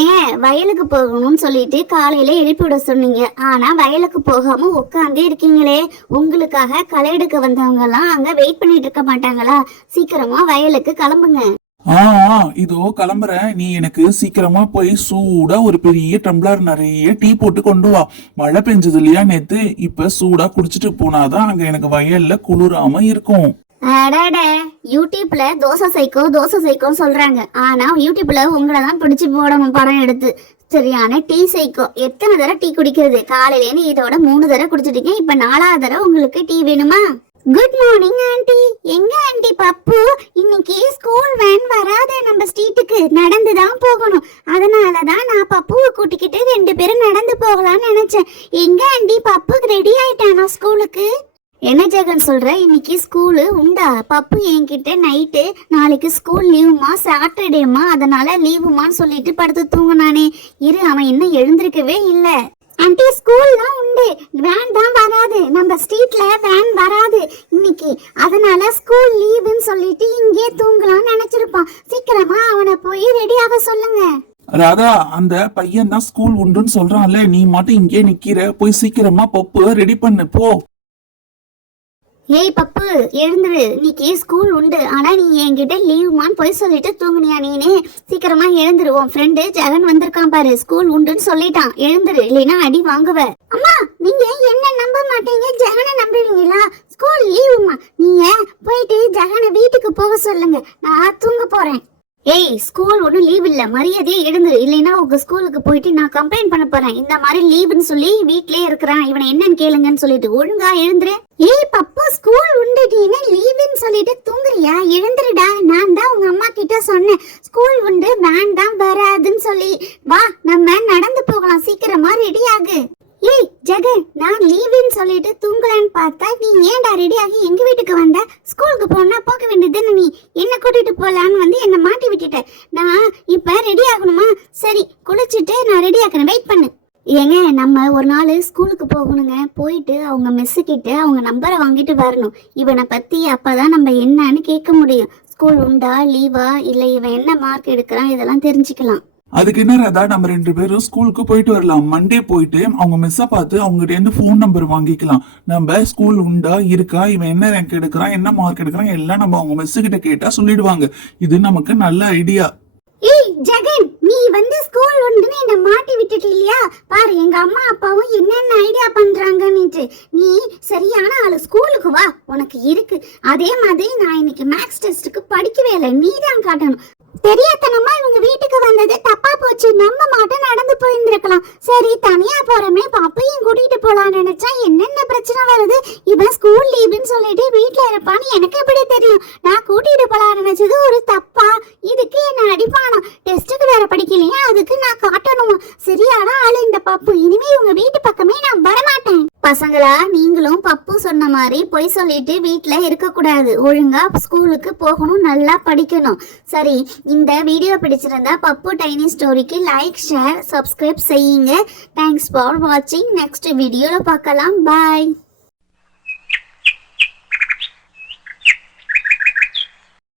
ஏன் வயலுக்கு போகணும்னு சொல்லிட்டு காலையில எழுப்பி விட சொன்னீங்க, ஆனா வயலுக்கு போகாம உட்காந்தே இருக்கீங்களே. உங்களுக்காக களை எடுக்க வந்தவங்க எல்லாம் அங்க வெயிட் பண்ணிட்டு இருக்க மாட்டாங்களா? சீக்கிரமா வயலுக்கு கிளம்புங்க. இதோ கிளம்புறேன். நீ எனக்கு சீக்கிரமா போய் சூடா ஒரு பெரிய டம்ளர் நிறைய டீ போட்டு கொண்டு வா. மழை பெஞ்சது இல்லையா நேத்து, இப்ப சூடா குடிச்சிட்டு போனாதான் அங்க எனக்கு வயல்ல குளிராம இருக்கும். யூடியூப்ல தோசை சைக்கோன்னு சொல்றாங்க, ஆனா யூடியூப்ல உங்களை தான் பிடிச்சு போடணும் படம் எடுத்து. சரியான டீ சைக்கோ. எத்தனை தடவை டீ குடிக்கிறது? காலையிலேருந்து இதோட 3 தடவை குடிச்சிட்டீங்க, இப்ப 4வது தடவை உங்களுக்கு டீ வேணுமா? Good morning aunty. எங்க ஆண்டி பப்பு? இன்னைக்கு ஸ்கூல் வேன் வராது, நம்ம ஸ்ட்ரீட்டுக்கு நடந்துதான் போகணும். அதனாலதான் நான் பப்புவை கூட்டிக்கிட்டு 2 பேரும் நடந்து போகலாம்னு நினைச்சேன். எங்க ஆண்டி பப்பு ரெடி ஆயிட்டானா ஸ்கூலுக்கு? என்ன ஜெகன் சொல்ற? இன்னைக்கு ஸ்கூலு உண்டா? பப்பு என்கிட்ட நைட்டு நாளைக்கு ஸ்கூல் லீவுமா, சாட்டர்டேமா, அதனால லீவுமான்னு சொல்லிட்டு படுத்து தூங்கினானே. இரு, அவன் இன்னும் எழுந்திருக்கவே இல்லை. ஆண்டி ஸ்கூல் தான் உண்டு, வேன் தான் வராது, நம்ம ஸ்ட்ரீட்ல வேன் வராது இன்னைக்கு, அதனால ஸ்கூல் லீவுன்னு சொல்லிட்டு இங்கே தூங்கலாம்னு நினைச்சிருப்பான். சீக்கிரமா அவனை போய் ரெடி ஆக சொல்லுங்க. ராதா, அந்த பையன் தான் ஸ்கூல் உண்டுன்னு சொல்றான்ல, நீ மட்டும் இங்கே நிக்கிற. போய் சீக்கிரமா பப்பு ரெடி பண்ணு போ. ஏய் பப்பு, எழுந்துரு. இன்னைக்கு ஸ்கூல் உண்டு, ஆனா நீ என்கிட்ட லீவுமான்னு போய் சொல்லிட்டு தூங்குனியா நீனே? சீக்கிரமா எழுந்துரு. உன் ஃப்ரெண்டு ஜெகன் வந்திருக்கான் பாரு, ஸ்கூல் உண்டுன்னு சொல்லிட்டான். எழுந்துரு, இல்லைன்னா அடி வாங்குவ. அம்மா, நீங்க என்ன நம்ப மாட்டீங்க, ஜெகனை நம்புவீங்களா? ஸ்கூல் லீவுமா, நீங்க போயிட்டு ஜெகனை வீட்டுக்கு போக சொல்லுங்க, நான் தூங்க போறேன். ஏய், ஸ்கூல் ஒன்றும் லீவ் இல்ல, மரியாதையே எழுந்துரு, இல்லைன்னா உங்க ஸ்கூலுக்கு போயிட்டு நான் கம்ப்ளைண்ட் பண்ண போறேன். இந்த மாதிரி லீவுன்னு சொல்லி வீட்லயே இருக்கிறான், இவனை என்னன்னு கேளுங்கன்னு சொல்லிட்டு ஒழுங்கா எழுந்துரு. ஏய் பப்பு, ஸ்கூல் உண்டுட்டீன்னு லீவுன்னு சொல்லிட்டு தூங்குறியா? எழுந்துருடா. நான் தான் உங்க அம்மா கிட்ட சொன்னேன், ஸ்கூல் உண்டு, வேன் தான் வராதுன்னு சொல்லி. வா, நம்ம நடந்து போகலாம், சீக்கிரமா ரெடி ஆகு. ஏய் ஜெகன், நான் லீவுன்னு சொல்லிட்டு தூங்கலான்னு பார்த்தா நீ ஏன்டா ரெடி ஆகி எங்க வீட்டுக்கு வந்த? ஸ்கூலுக்கு போனா போக வேண்டியதுன்னு நீ என்ன கூட்டிட்டு போலான்னு வந்து என்ன மாட்டி விட்டுட்ட. நான் இப்ப ரெடி ஆகணுமா? சரி, குளிச்சுட்டு நான் ரெடி ஆக்குறேன், வெயிட் பண்ணு. ஏங்க, நம்ம ஒரு நாள் ஸ்கூலுக்கு போகணுங்க. போயிட்டு அவங்க மிஸ்ஸு கிட்ட அவங்க நம்பரை வாங்கிட்டு வரணும். இவனை பத்தி அப்பதான் நம்ம என்னன்னு கேட்க முடியும். ஸ்கூல் உண்டா, லீவா, இல்லை இவன் என்ன மார்க் எடுக்கிறான், இதெல்லாம் தெரிஞ்சுக்கலாம். அதுக்கு என்ன ராதா, நம்ம 2 பேரும் ஸ்கூலுக்கு போயிட்டு வரலாம். மண்டே போயிட்டு அவங்க மிஸ்ஸை பார்த்து அவங்ககிட்ட இருந்து ஃபோன் நம்பர் வாங்கிக்கலாம். நம்ம ஸ்கூல் உண்டா, இருக்கா, இவன் என்ன ரேங்க் எடுக்கிறான், என்ன மார்க் எடுக்கிறான், எல்லாம் நம்ம அவங்க மிஸ் கிட்ட கேட்டா சொல்லிடுவாங்க. இது நமக்கு நல்ல ஐடியா. ஏய் ஜெகன், நீ வந்து ஸ்கூல் உண்டுன்னு என்ன மாட்டி விட்டுட்டு இல்லையா? பாரு, எங்க அம்மா அப்பாவும் என்னென்ன ஐடியா பண்றாங்கன்னு. நீ சரியான ஆளு, ஸ்கூலுக்கு வா, உனக்கு இருக்கு. அதே மாதிரி நான் இன்னைக்கு மேக்ஸ் டெஸ்ட்டுக்கு படிக்கவே இல்லை, நீ தான் காட்டணும். தெரியாதனமா இவங்க வீட்டுக்கு வந்தது தப்பா போச்சு, நம்ம மாட்டம் நடந்து போயிருந்திருக்கலாம். சரி, தனியா போறமே, பாப்பையும் கூட்டிட்டு போலான்னு நினைச்சா என்னென்ன பிரச்சனை வருது. இவன் ஸ்கூல் லீவுன்னு சொல்லிட்டு வீட்டுல இருப்பான்னு எனக்கு எப்படி தெரியும்? நான் கூட்டிட்டு போலான்னு நினைச்சது ஒரு தப்பா? இதுக்கு என்ன அடிப்பானா? டெஸ்ட்டுக்கு வேற படிக்கலையா, அதுக்கு நான் காட்டணுமா? சரியான ஆளு இந்த பப்பு, இனிமே இவங்க வீட்டு பக்கமே நான் வரமாட்டேன். பசங்களா, நீங்களும் பப்பு சொன்ன மாதிரி பொய் சொல்லிட்டு வீட்டுல இருக்க கூடாது. ஒழுங்கா ஸ்கூலுக்கு போகணும், நல்லா படிக்கணும். சரி, இந்த வீடியோ பிடிச்சிருந்தா பப்பு டைனி ஸ்டோரிக்கு லைக், ஷேர், சப்ஸ்கிரைப் செய்யுங்க. தேங்க்ஸ் ஃபார் வாட்சிங். நெக்ஸ்ட் வீடியோல பார்க்கலாம். பாய்.